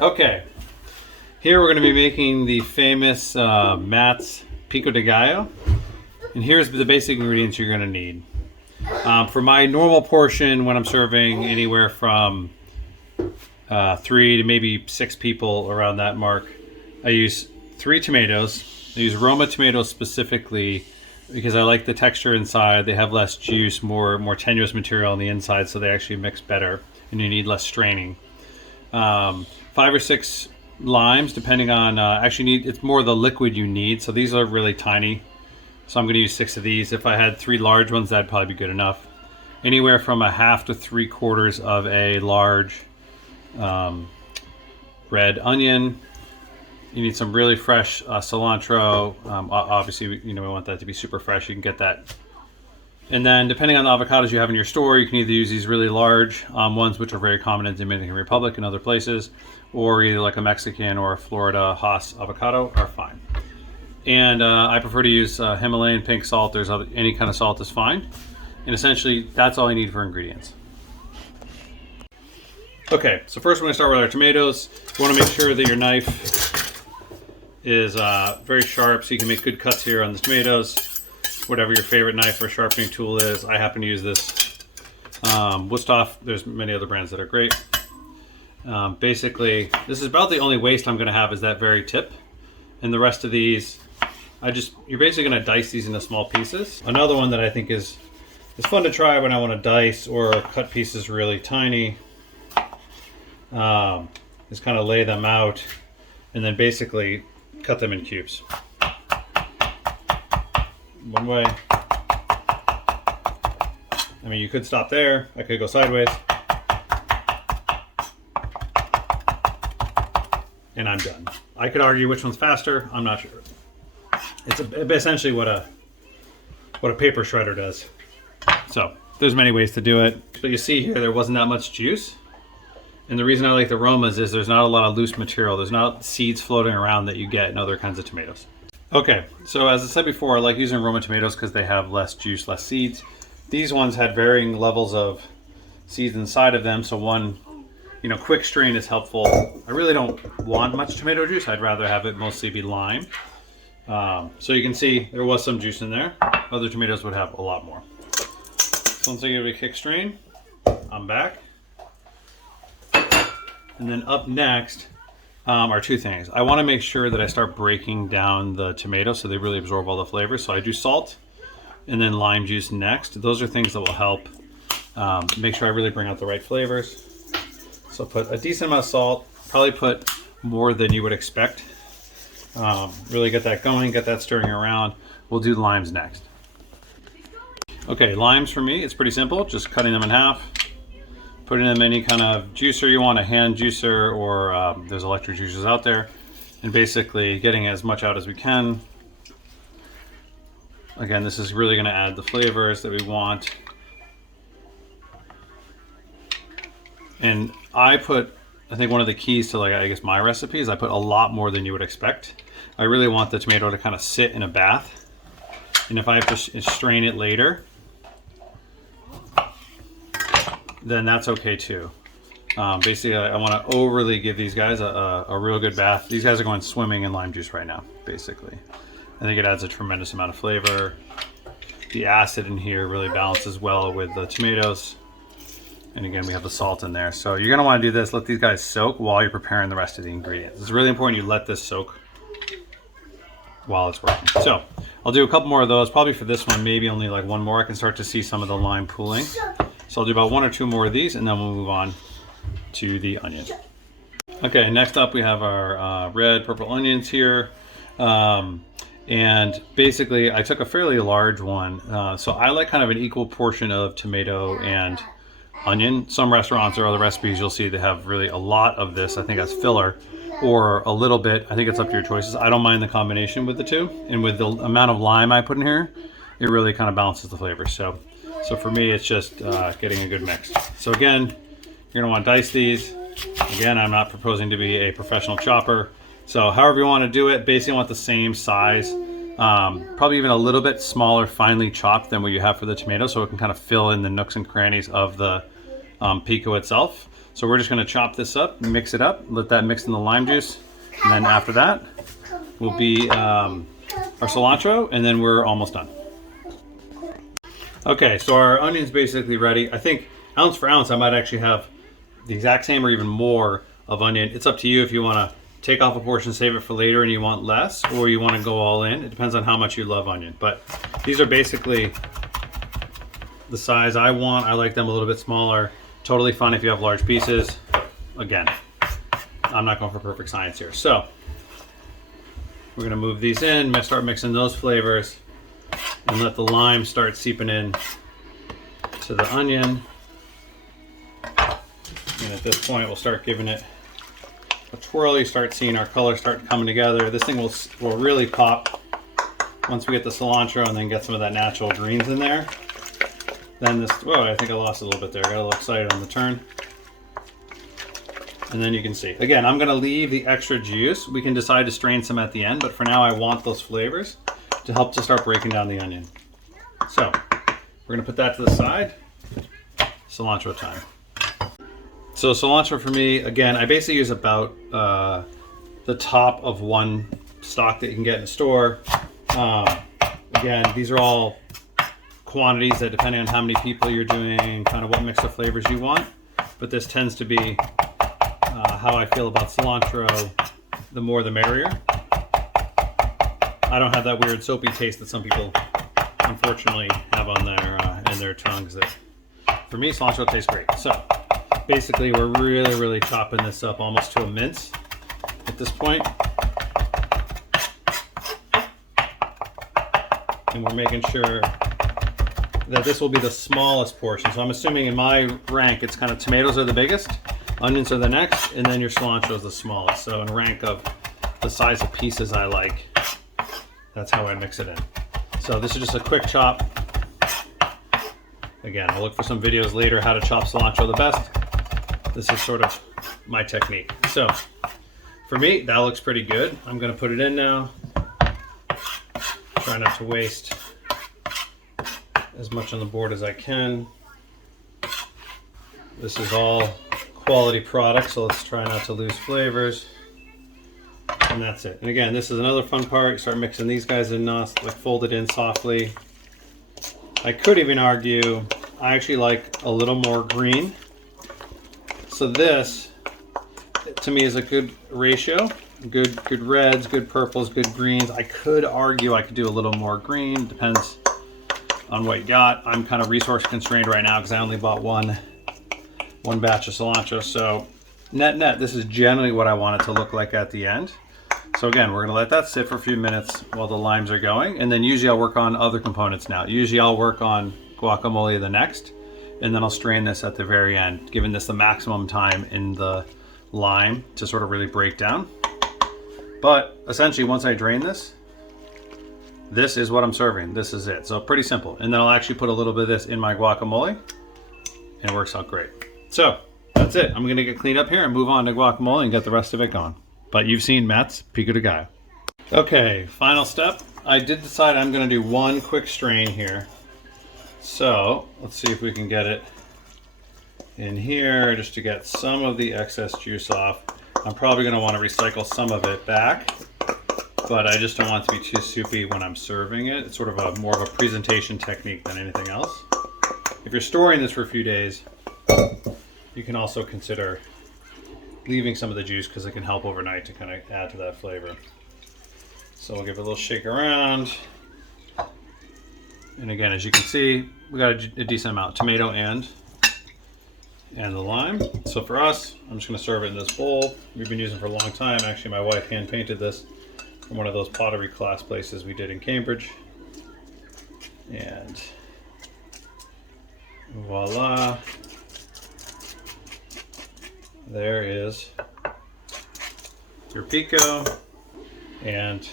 Okay, here we're going to be making the famous Matt's Pico De Gallo. And here's the basic ingredients you're going to need. For my normal portion, when I'm serving anywhere from 3 to maybe 6 people, around that mark, I use 3 tomatoes. I use Roma tomatoes specifically because I like the texture inside. They have less juice, more tenuous material on the inside, so they actually mix better, and you need less straining. 5 or 6 limes, depending on, it's more the liquid you need. So these are really tiny. So I'm going to use 6 of these. If I had 3 large ones, that'd probably be good enough. Anywhere from a half to 3/4 of a large red onion. You need some really fresh cilantro. Obviously, we want that to be super fresh. You can get that. And then depending on the avocados you have in your store, you can either use these really large ones, which are very common in Dominican Republic and other places, or either like a Mexican or a Florida Hass avocado are fine. And I prefer to use Himalayan pink salt. There's any kind of salt is fine. And essentially, that's all I need for ingredients. Okay, so first we're going to start with our tomatoes. You want to make sure that your knife is very sharp so you can make good cuts here on the tomatoes. Whatever your favorite knife or sharpening tool is. I happen to use this Wusthof. There's many other brands that are great. Basically, this is about the only waste I'm going to have is that very tip. And the rest of these, you're basically going to dice these into small pieces. Another one that I think is fun to try when I want to dice or cut pieces really tiny is kind of lay them out and then basically cut them in cubes. One way. I mean, you could stop there. I could go sideways. And I'm done. I could argue which one's faster. I'm not sure. It's essentially what a paper shredder does. So there's many ways to do it. But you see here, there wasn't that much juice. And the reason I like the Romas is there's not a lot of loose material. There's not seeds floating around that you get in other kinds of tomatoes. Okay, so as I said before, I like using Roma tomatoes because they have less juice, less seeds. These ones had varying levels of seeds inside of them, so one, quick strain is helpful. I really don't want much tomato juice. I'd rather have it mostly be lime. So you can see there was some juice in there. Other tomatoes would have a lot more. So once I give it a quick strain, I'm back. And then up next are 2 things. I want to make sure that I start breaking down the tomatoes so they really absorb all the flavors. So I do salt and then lime juice next. Those are things that will help make sure I really bring out the right flavors. So put a decent amount of salt, probably put more than you would expect. Really get that going, get that stirring around. We'll do limes next. Okay, limes for me, it's pretty simple. Just cutting them in half. Putting them in any kind of juicer you want, a hand juicer, or there's electric juicers out there, and basically getting as much out as we can. Again, this is really going to add the flavors that we want. And I think one of the keys to my recipe is I put a lot more than you would expect. I really want the tomato to kind of sit in a bath, and if I have to strain it later, then that's okay too. Basically, I want to overly give these guys a real good bath. These guys are going swimming in lime juice right now, basically. I think it adds a tremendous amount of flavor. The acid in here really balances well with the tomatoes. And again, we have the salt in there. So you're going to want to do this. Let these guys soak while you're preparing the rest of the ingredients. It's really important you let this soak while it's working. So I'll do a couple more of those. Probably for this one, maybe only like 1 more. I can start to see some of the lime pooling. So I'll do about 1 or 2 more of these, and then we'll move on to the onion. Okay, next up we have our red, purple onions here. And basically, I took a fairly large one. So I like kind of an equal portion of tomato and onion. Some restaurants or other recipes, you'll see they have really a lot of this, I think as filler, or a little bit. I think it's up to your choices. I don't mind the combination with the 2. And with the amount of lime I put in here, it really kind of balances the flavor. So for me, it's just getting a good mix. So again, you're gonna want to dice these. Again, I'm not proposing to be a professional chopper. So however you want to do it, basically I want the same size, probably even a little bit smaller, finely chopped than what you have for the tomato, so it can kind of fill in the nooks and crannies of the pico itself. So we're just going to chop this up, mix it up, let that mix in the lime juice, and then after that will be our cilantro, and then we're almost done. Okay, so our onion's basically ready. I think ounce for ounce I might actually have the exact same or even more of onion. It's up to you if you want to take off a portion, save it for later, and you want less, or you want to go all in. It depends on how much you love onion. But these are basically the size I want. I like them a little bit smaller. Totally fine if you have large pieces. Again, I'm not going for perfect science here. So we're going to move these in, start mixing those flavors, and let the lime start seeping in to the onion. And at this point, we'll start giving it a twirl. You start seeing our color start coming together. This thing will really pop once we get the cilantro and then get some of that natural greens in there. Then this, whoa, I think I lost a little bit there. I got a little excited on the turn. And then you can see. Again, I'm going to leave the extra juice. We can decide to strain some at the end, but for now I want those flavors to help to start breaking down the onion. So we're going to put that to the side. Cilantro time. So cilantro for me, again, I basically use about the top of one stalk that you can get in the store. Again, these are all quantities that depending on how many people you're doing, kind of what mix of flavors you want. But this tends to be how I feel about cilantro. The more the merrier. I don't have that weird soapy taste that some people unfortunately have on their in their tongues. That for me, cilantro tastes great. So basically, we're really chopping this up almost to a mince at this point. And we're making sure that this will be the smallest portion. So I'm assuming in my rank, it's kind of tomatoes are the biggest, onions are the next, and then your cilantro is the smallest. So in rank of the size of pieces I like, that's how I mix it in. So this is just a quick chop. Again, I'll look for some videos later how to chop cilantro the best. This is sort of my technique. So for me, that looks pretty good. I'm going to put it in now. Try not to waste as much on the board as I can. This is all quality product, so let's try not to lose flavors. And that's it. And again, this is another fun part. You start mixing these guys in, like fold it in softly. I could even argue I actually like a little more green. So this, to me, is a good ratio. Good reds, good purples, good greens. I could argue I could do a little more green. Depends on what you got. I'm kind of resource constrained right now because I only bought one batch of cilantro. So net, this is generally what I want it to look like at the end. So again, we're going to let that sit for a few minutes while the limes are going. And then usually I'll work on other components now. Usually I'll work on guacamole the next. And then I'll strain this at the very end, giving this the maximum time in the lime to sort of really break down. But essentially, once I drain this, this is what I'm serving. This is it. So pretty simple. And then I'll actually put a little bit of this in my guacamole, and it works out great. So that's it. I'm going to get cleaned up here and move on to guacamole and get the rest of it going. But you've seen Matt's Pico De Gallo. Okay, final step. I did decide I'm going to do one quick strain here. So let's see if we can get it in here just to get some of the excess juice off. I'm probably going to want to recycle some of it back, but I just don't want it to be too soupy when I'm serving it. It's sort of more of a presentation technique than anything else. If you're storing this for a few days, you can also consider leaving some of the juice because it can help overnight to kind of add to that flavor. So we'll give it a little shake around. And again, as you can see, we got a decent amount, tomato and the lime. So for us, I'm just going to serve it in this bowl. We've been using it for a long time. Actually, my wife hand painted this from one of those pottery class places we did in Cambridge. And voila. There is your pico and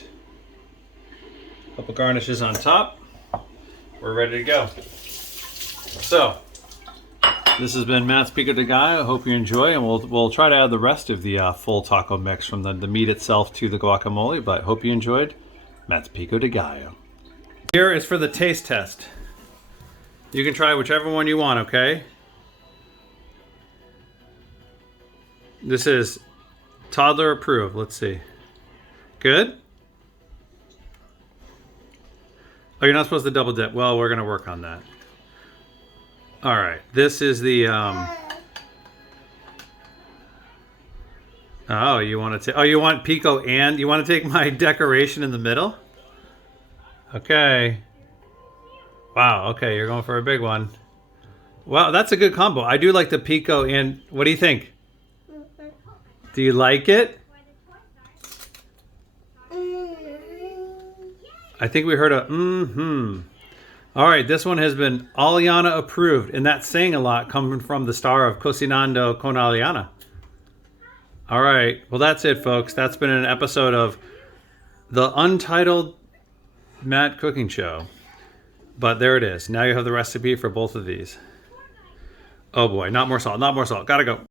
a couple garnishes on top. We're ready to go. So this has been Matt's Pico De Gallo. I hope you enjoy, and we'll try to add the rest of the full taco mix from the meat itself to the guacamole, but hope you enjoyed Matt's Pico De Gallo. Here is for the taste test. You can try whichever one you want, okay? This is toddler approved. Let's see. Good? Oh, you're not supposed to double dip. Well, we're going to work on that. All right. This is the... Oh, you want to... Oh, you want Pico and... You want to take my decoration in the middle? Okay. Wow, okay. You're going for a big one. Wow, that's a good combo. I do like the Pico and... What do you think? Do you like it? I think we heard a mm-hmm. All right, this one has been Aliana approved, and that's saying a lot coming from the star of Cocinando con Aliana. All right, well, that's it, folks. That's been an episode of the Untitled Matt Cooking Show. But there it is. Now you have the recipe for both of these. Oh boy, not more salt, not more salt. Gotta go.